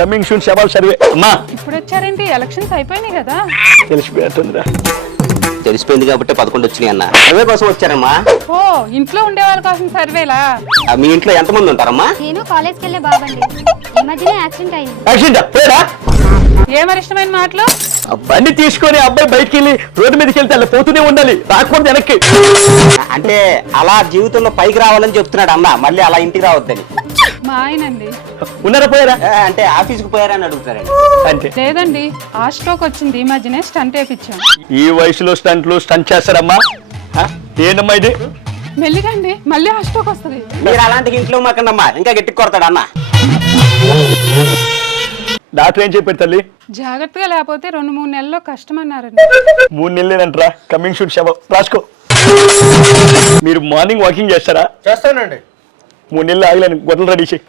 Coming soon శవాల్ survey. అమ్మా ఇప్పుడు వచ్చారేంటి? Elections అయిపోయినాయి కదా. తెలిసిపోతుందిరా. తెలిసిపోయింది కాబట్టి 11 వచ్చినాయి అన్న. సర్వే కోసం వచ్చారమ్మా. ఓ, ఇంట్లో ఉండే వాళ్ళ కోసం సర్వేలా? మీ ఇంట్లో ఎంతమంది ఉంటారమ్మా? నేను కాలేజ్కి వెళ్ళే బాబండి. ఈ మధ్యనే యాక్సిడెంట్ అయింది. యాక్సిడెంట్ పోయాడా? ఏమరి ఇష్టమైన మాటలు? బండి తీసుకొని అబ్బాయి బయటికి వెళ్ళి రోడ్డు మీదకి వెళ్తే అలా పోతూనే ఉండాలి, రాకూడదు వెనక్కి. అంటే అలా జీవితంలో పైకి రావాలని చెప్తున్నాడు అన్న, మళ్ళీ అలా ఇంటికి రావద్దని. మా ఆయనండి. ఉన్నారా పోయారా? అంటే ఆఫీస్కి పోయారని అడుగుతారండి. అంతే. లేదండి, ఆ స్ట్రోక్ వచ్చింది. ఈ మధ్యనే స్టంట్ వేయించాం. ఈ వయసులో స్టంట్ చేస్తారమ్మా? ఏంటమ్మా ఇది? మెల్లిగండి, మళ్ళీ ఆ స్ట్రోక్ వస్తుంది. మీరు అలాంటి ఇంట్లో మాకండమ్మా, ఇంకా గట్టి కొడతాడు అన్న. డాక్టర్ ఏం చెప్పారు తల్లి? జాగ్రత్తగా లేకపోతే 2-3 నెలల్లో కష్టం అన్నారండి. 3 నెలలేనంటరా. కమింగ్ సూన్ శవం రాసుకో. మీరు మార్నింగ్ వాకింగ్ చేస్తారా? చేస్తానండి. 3 నెలలు ఆగలేను, గొడవలు రెడీ చేయి.